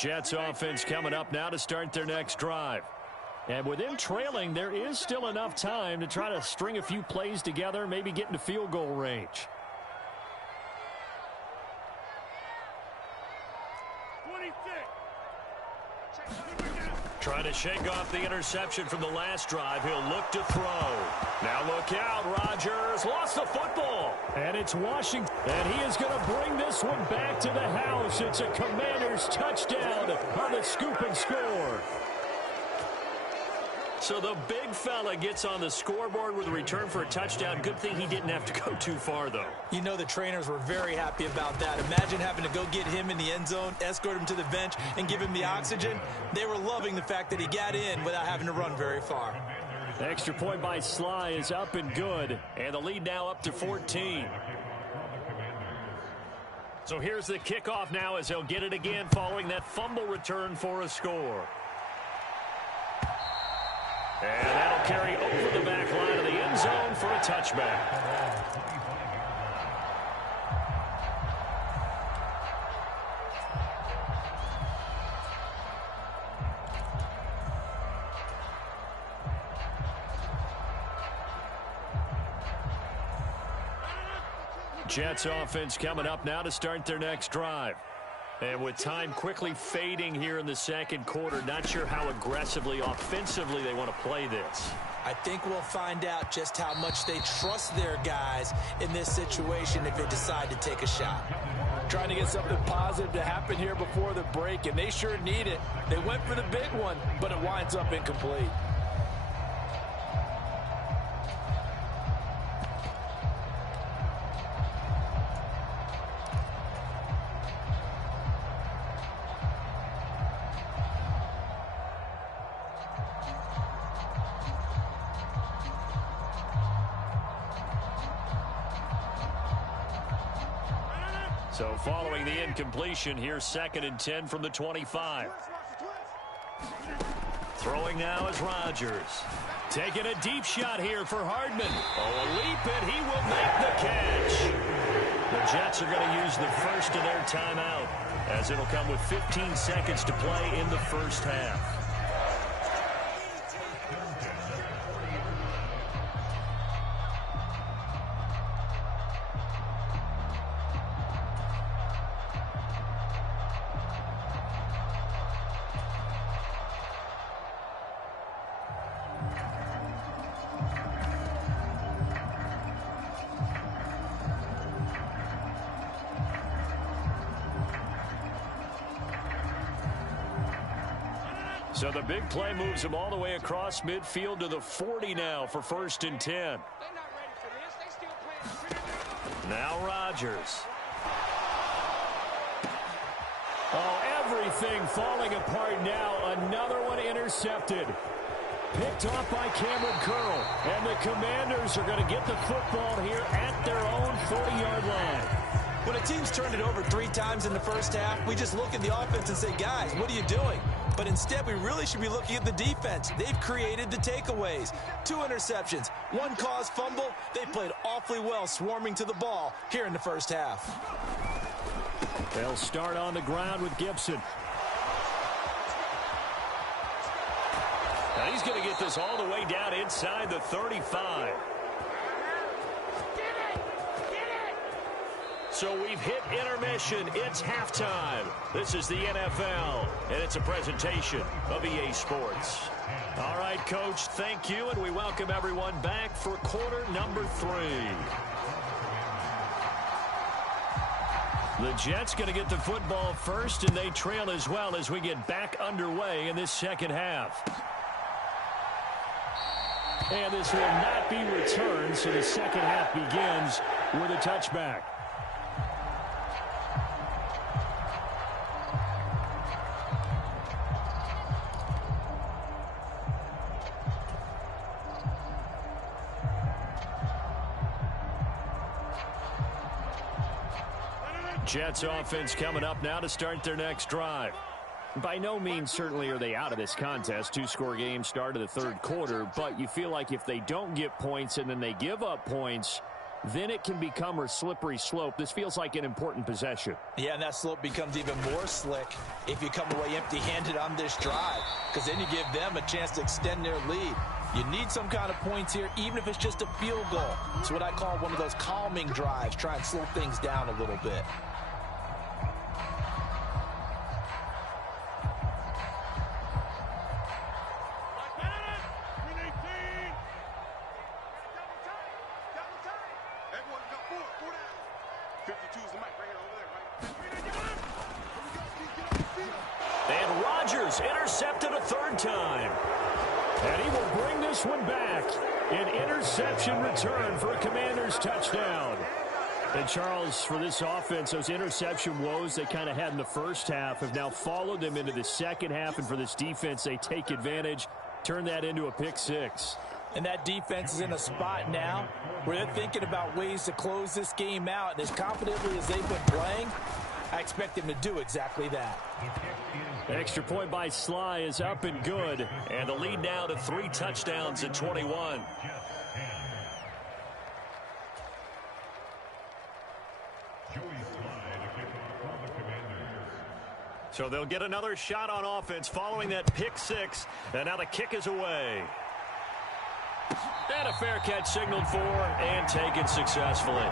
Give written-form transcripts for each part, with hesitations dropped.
Jets offense coming up now to start their next drive. And with them trailing, there is still enough time to try to string a few plays together, maybe get into field goal range. 26. Trying to shake off the interception from the last drive. He'll look to throw. Now look out. Rodgers lost the football. And it's Washington. And he is going to bring this one back to the house. It's a Commanders touchdown on the scoop and score. So the big fella gets on the scoreboard with a return for a touchdown. Good thing he didn't have to go too far, though. You know the trainers were very happy about that. Imagine having to go get him in the end zone, escort him to the bench, and give him the oxygen. They were loving the fact that he got in without having to run very far. The extra point by Sly is up and good. And the lead now up to 14. So here's the kickoff now as he'll get it again following that fumble return for a score. And that'll carry over the back line of the end zone for a touchback. Jets offense coming up now to start their next drive. And with time quickly fading here in the second quarter, not sure how aggressively, offensively they want to play this. I think we'll find out just how much they trust their guys in this situation if they decide to take a shot. Trying to get something positive to happen here before the break, and they sure need it. They went for the big one, but it winds up incomplete. So following the incompletion, here's 2nd and 10 from the 25. Throwing now is Rodgers. Taking a deep shot here for Hardman. Oh, a leap, and he will make the catch. The Jets are going to use the first of their timeout, as it'll come with 15 seconds to play in the first half. So the big play moves him all the way across midfield to the 40 now for 1st and 10. Now Rodgers. Oh, everything falling apart now. Another one intercepted. Picked off by Cameron Curl. And the Commanders are going to get the football here at their own 40-yard line. When a team's turned it over 3 times in the first half, we just look at the offense and say, guys, what are you doing? But instead, we really should be looking at the defense. They've created the takeaways. 2 interceptions, 1 caused fumble. They played awfully well swarming to the ball here in the first half. They'll start on the ground with Gibson. Now he's going to get this all the way down inside the 35. So we've hit intermission. It's halftime. This is the NFL, and it's a presentation of EA Sports. All right, Coach, thank you, and we welcome everyone back for quarter number 3. The Jets going to get the football first, and they trail as well as we get back underway in this second half. And this will not be returned, so the second half begins with a touchback. Jets offense coming up now to start their next drive. By no means certainly are they out of this contest. 2-score game start of the third quarter, but you feel like if they don't get points and then they give up points, then it can become a slippery slope. This feels like an important possession. Yeah, and that slope becomes even more slick if you come away empty-handed on this drive, because then you give them a chance to extend their lead. You need some kind of points here, even if it's just a field goal. It's what I call one of those calming drives. Try and slow things down a little bit. And Rodgers intercepted a third time. And he will bring this one back. An interception return for a Commanders touchdown. And Charles, for this offense, those interception woes they kind of had in the first half have now followed them into the second half. And for this defense, they take advantage, turn that into a pick six. And that defense is in a spot now where they're thinking about ways to close this game out. And as confidently as they've been playing, I expect them to do exactly that. Extra point by Sly is up and good. And the lead now to 3 touchdowns at 21. So they'll get another shot on offense following that pick six. And now the kick is away. And a fair catch signaled for and taken successfully.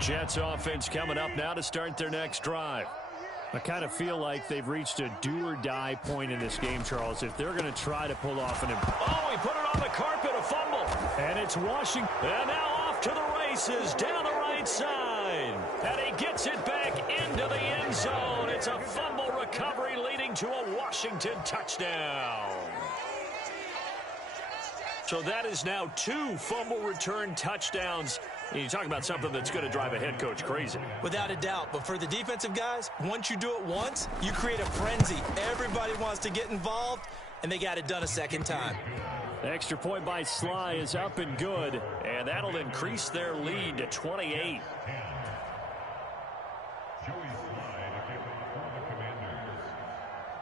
Jets offense coming up now to start their next drive. I kind of feel like they've reached a do-or-die point in this game, Charles. If they're going to try to pull off an... Oh, he put it on the carpet, a fumble. And it's Washington. And now off to the races down the right side. And he gets it back into the end zone. It's a fumble recovery leading to a Washington touchdown. So that is now 2 fumble return touchdowns. And you talk about something that's going to drive a head coach crazy. Without a doubt. But for the defensive guys, once you do it once, you create a frenzy. Everybody wants to get involved, and they got it done a second time. Extra point by Sly is up and good. And that'll increase their lead to 28.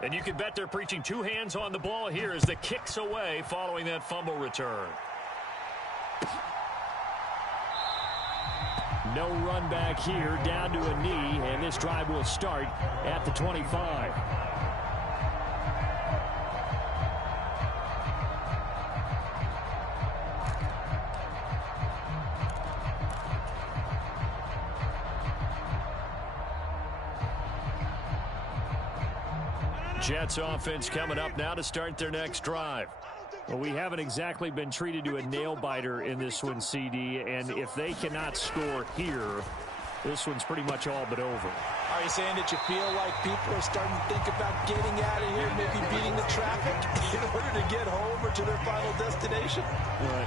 And you can bet they're preaching 2 hands on the ball here as the kick's away following that fumble return. No run back here, down to a knee, and this drive will start at the 25. Jets offense coming up now to start their next drive. Well, we haven't exactly been treated to a nail-biter in this one, CD, and if they cannot score here, this one's pretty much all but over. Are you saying that you feel like people are starting to think about getting out of here, maybe beating the traffic in order to get home or to their final destination?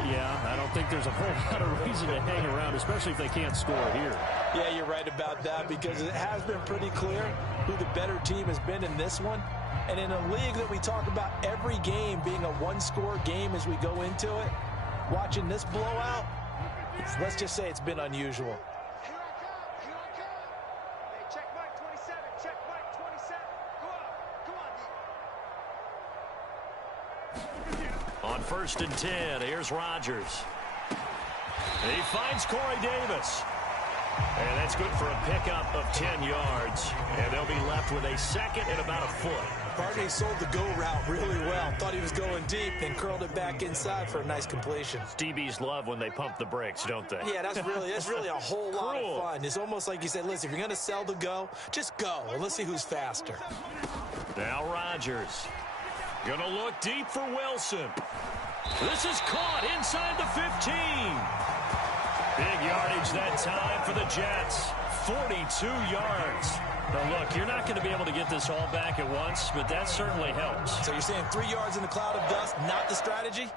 Yeah, I don't think there's a whole lot of reason to hang around, especially if they can't score here. Yeah, you're right about that, because it has been pretty clear who the better team has been in this one. And in a league that we talk about every game being a one-score game as we go into it, watching this blowout, let's just say it's been unusual. On 1st and 10, here's Rodgers. And he finds Corey Davis. And that's good for a pickup of 10 yards. And they'll be left with a second and about a foot. Barney sold the go route really well. Thought he was going deep and curled it back inside for a nice completion. DBs love when they pump the brakes, don't they? Yeah, that's really a whole lot of fun. It's almost like you said, listen, if you're going to sell the go, just go. And let's see who's faster. Now Rodgers. Going to look deep for Wilson. This is caught inside the 15. Big yardage that time for the Jets. 42 yards. Now, look, you're not going to be able to get this all back at once, but that certainly helps. So you're saying 3 yards in the cloud of dust, not the strategy?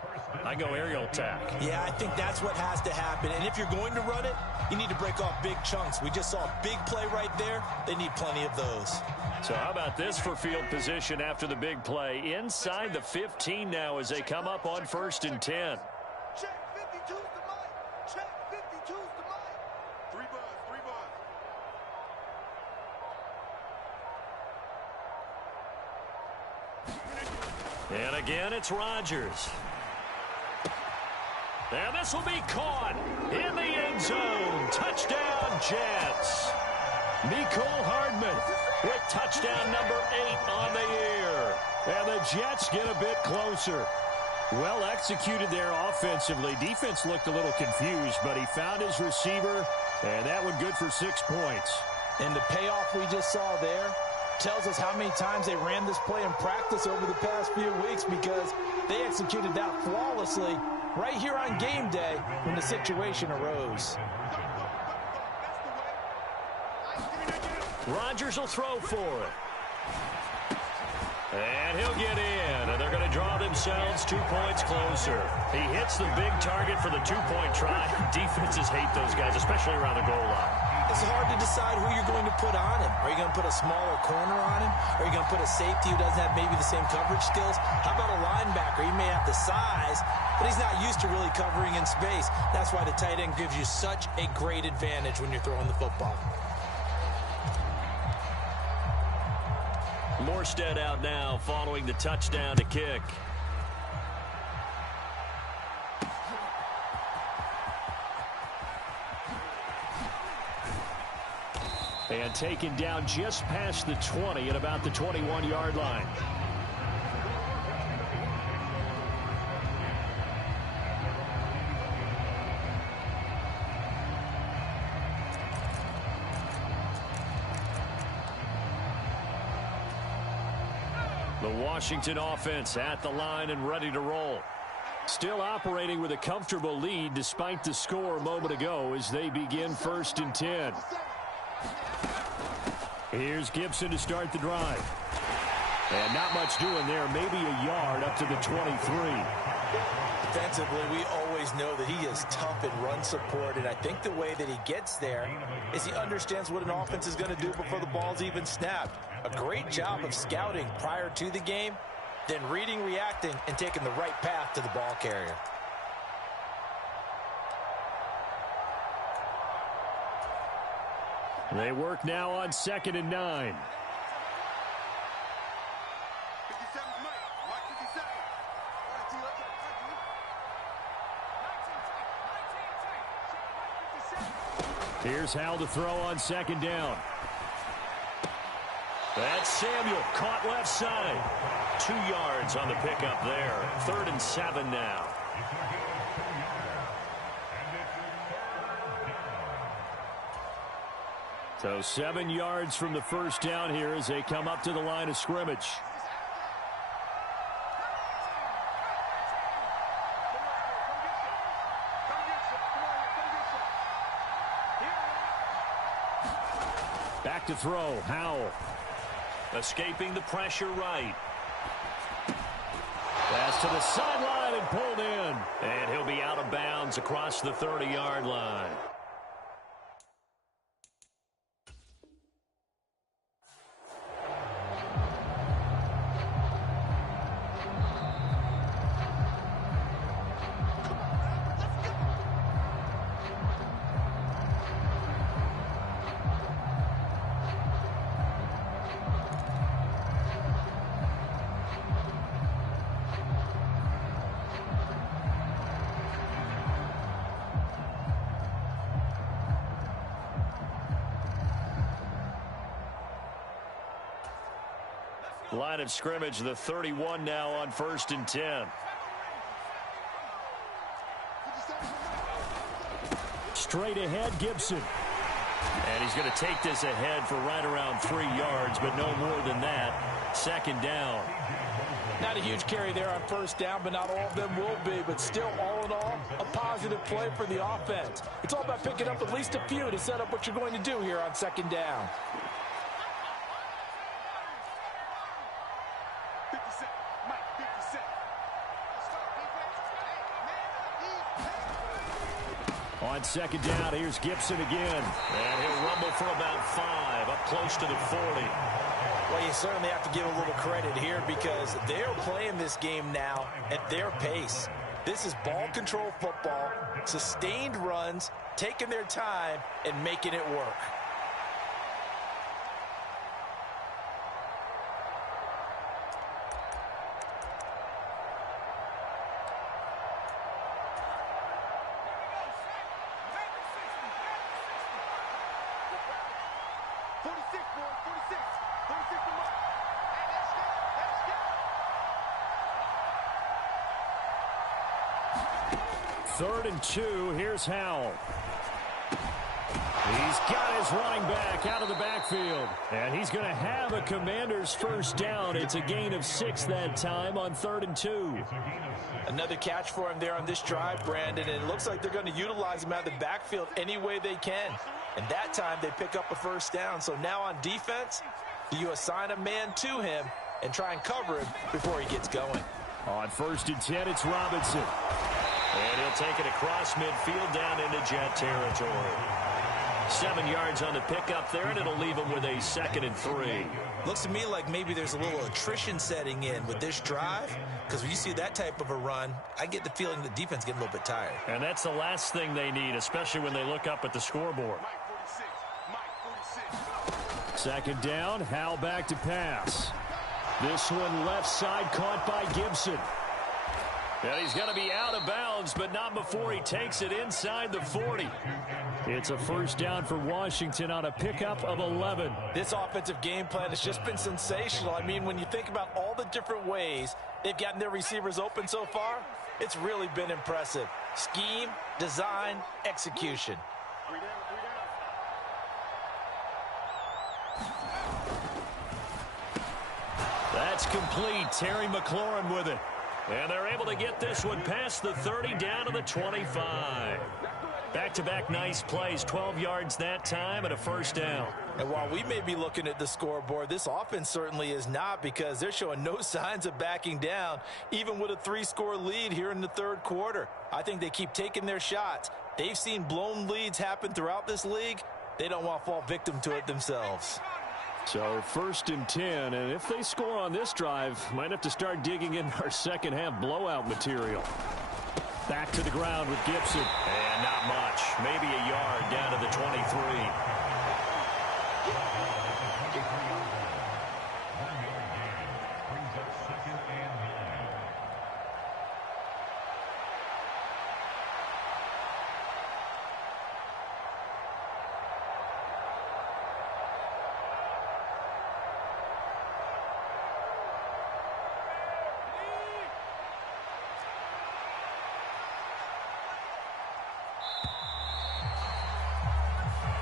I go aerial attack. Yeah, I think that's what has to happen. And if you're going to run it, you need to break off big chunks. We just saw a big play right there. They need plenty of those. So how about this for field position after the big play? Inside the 15 now as they come up on 1st and 10. Check 52's the mic. Check 52's the mic. 3 buzz, 3 buzz. And again, it's Rodgers. And this will be caught in the end zone. Touchdown, Jets. Mecole Hardman with touchdown number 8 on the year. And the Jets get a bit closer. Well executed there offensively. Defense looked a little confused, but he found his receiver, and that one good for 6 points. And the payoff we just saw there tells us how many times they ran this play in practice over the past few weeks, because they executed that flawlessly right here on game day when the situation arose. Rodgers will throw for it. And he'll get in, and they're going to draw themselves 2 points closer. He hits the big target for the 2-point try. Defenses hate those guys, especially around the goal line. It's hard to decide who you're going to put on him. Are you going to put a smaller corner on him? Are you going to put a safety who doesn't have maybe the same coverage skills? How about a linebacker? He may have the size, but he's not used to really covering in space. That's why the tight end gives you such a great advantage when you're throwing the football. Morstead out now following the touchdown to kick. And taken down just past the 20 at about the 21-yard line. The Washington offense at the line and ready to roll. Still operating with a comfortable lead despite the score a moment ago as they begin 1st and 10. Here's Gibson to start the drive. And not much doing there. Maybe a yard up to the 23. Defensively, we always know that he is tough in run support, and I think the way that he gets there is he understands what an offense is going to do before the ball's even snapped. A great job of scouting prior to the game, then reading, reacting, and taking the right path to the ball carrier. They work now on 2nd and 9. 57's mic. Mike 57. Here's Howell to throw on 2nd down. That's Samuel caught left side. 2 yards on the pickup there. 3rd and 7 now. So 7 yards from the first down here as they come up to the line of scrimmage. Back to throw, Howell. Escaping the pressure right. Pass to the sideline and pulled in. And he'll be out of bounds across the 30-yard line. Line of scrimmage, the 31 now on 1st and 10. Straight ahead, Gibson. And he's going to take this ahead for right around 3 yards, but no more than that. 2nd down. Not a huge carry there on first down, but not all of them will be. But still, all in all, a positive play for the offense. It's all about picking up at least a few to set up what you're going to do here on second down. On second down, here's Gibson again. And he'll rumble for about 5, up close to the 40. Well, you certainly have to give a little credit here because they're playing this game now at their pace. This is ball control football, sustained runs, taking their time, and making it work. Third and 2, here's Howell. He's got his running back out of the backfield. And he's going to have a Commander's first down. It's a gain of 6 that time on 3rd and 2. Another catch for him there on this drive, Brandon, and it looks like they're going to utilize him out of the backfield any way they can. And that time they pick up a first down. So now on defense, you assign a man to him and try and cover him before he gets going. On 1st and 10, it's Robinson. And he'll take it across midfield down into Jet territory. 7 yards on the pickup there, and it'll leave him with a 2nd and 3. Looks to me like maybe there's a little attrition setting in with this drive, because when you see that type of a run, I get the feeling the defense getting a little bit tired. And that's the last thing they need, especially when they look up at the scoreboard. 2nd down, Howell back to pass. This one left side caught by Gibson. And he's going to be out of bounds, but not before he takes it inside the 40. It's a first down for Washington on a pickup of 11. This offensive game plan has just been sensational. I mean, when you think about all the different ways they've gotten their receivers open so far, it's really been impressive. Scheme, design, execution. That's complete. Terry McLaurin with it. And they're able to get this one past the 30 down to the 25. Back-to-back nice plays, 12 yards that time and a first down. And while we may be looking at the scoreboard, this offense certainly is not, because they're showing no signs of backing down, even with a 3-score lead here in the 3rd quarter. I think they keep taking their shots. They've seen blown leads happen throughout this league. They don't want to fall victim to it themselves. So 1st and 10, and if they score on this drive, might have to start digging in our second half blowout material. Back to the ground with Gibson. And not much. Maybe a yard down to the 23.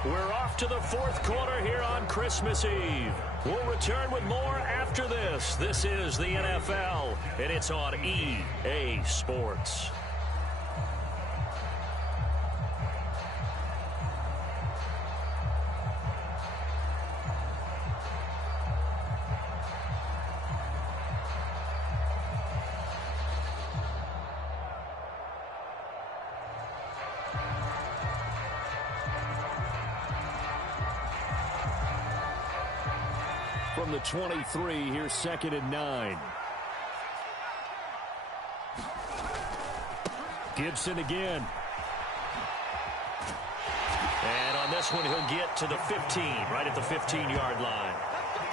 We're off to the 4th quarter here on Christmas Eve. We'll return with more after this. This is the NFL, and it's on EA Sports. From the 23, here's 2nd and 9. Gibson again. And on this one, he'll get to the 15, right at the 15-yard line.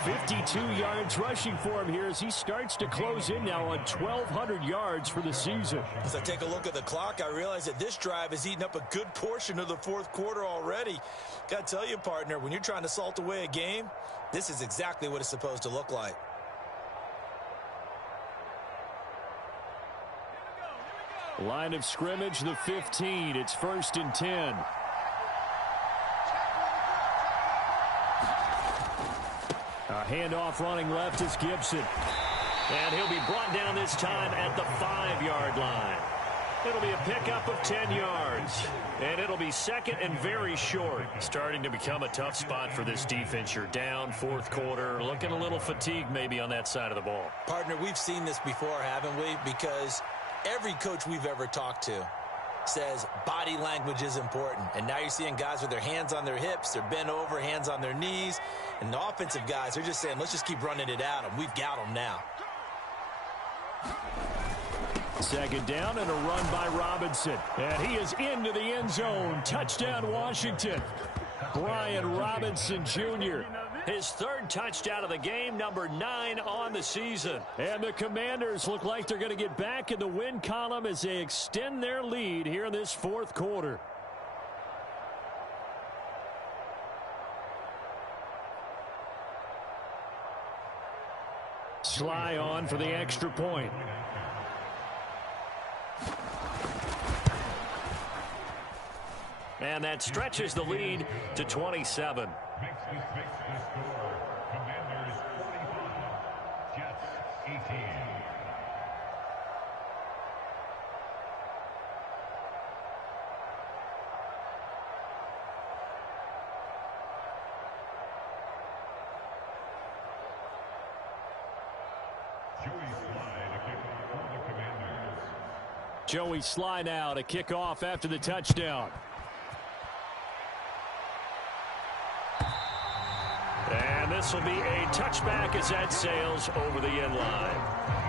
52 yards rushing for him here as he starts to close in now on 1,200 yards for the season. As I take a look at the clock, I realize that this drive has eaten up a good portion of the 4th quarter already. Got to tell you, partner, when you're trying to salt away a game, this is exactly what it's supposed to look like. Line of scrimmage, the 15. It's 1st and 10. A handoff running left is Gibson. And he'll be brought down this time at the 5-yard line. It'll be a pickup of 10 yards. And it'll be second and very short. Starting to become a tough spot for this defense. You're down fourth quarter. Looking a little fatigued maybe on that side of the ball. Partner, we've seen this before, haven't we? Because every coach we've ever talked to says body language is important. And now you're seeing guys with their hands on their hips. They're bent over, hands on their knees. And the offensive guys are just saying, let's just keep running it at them. We've got them now. Second down and a run by Robinson. And he is into the end zone. Touchdown, Washington. Brian Robinson Jr. His third touchdown of the game, number 9 on the season. And the Commanders look like they're going to get back in the win column as they extend their lead here in this fourth quarter. Sly on for the extra point. And that stretches the lead to 27. Makes the score. Commanders 45, Jets 18. Joey Sly now to kick off after the touchdown. And this will be a touchback as that sails over the end line.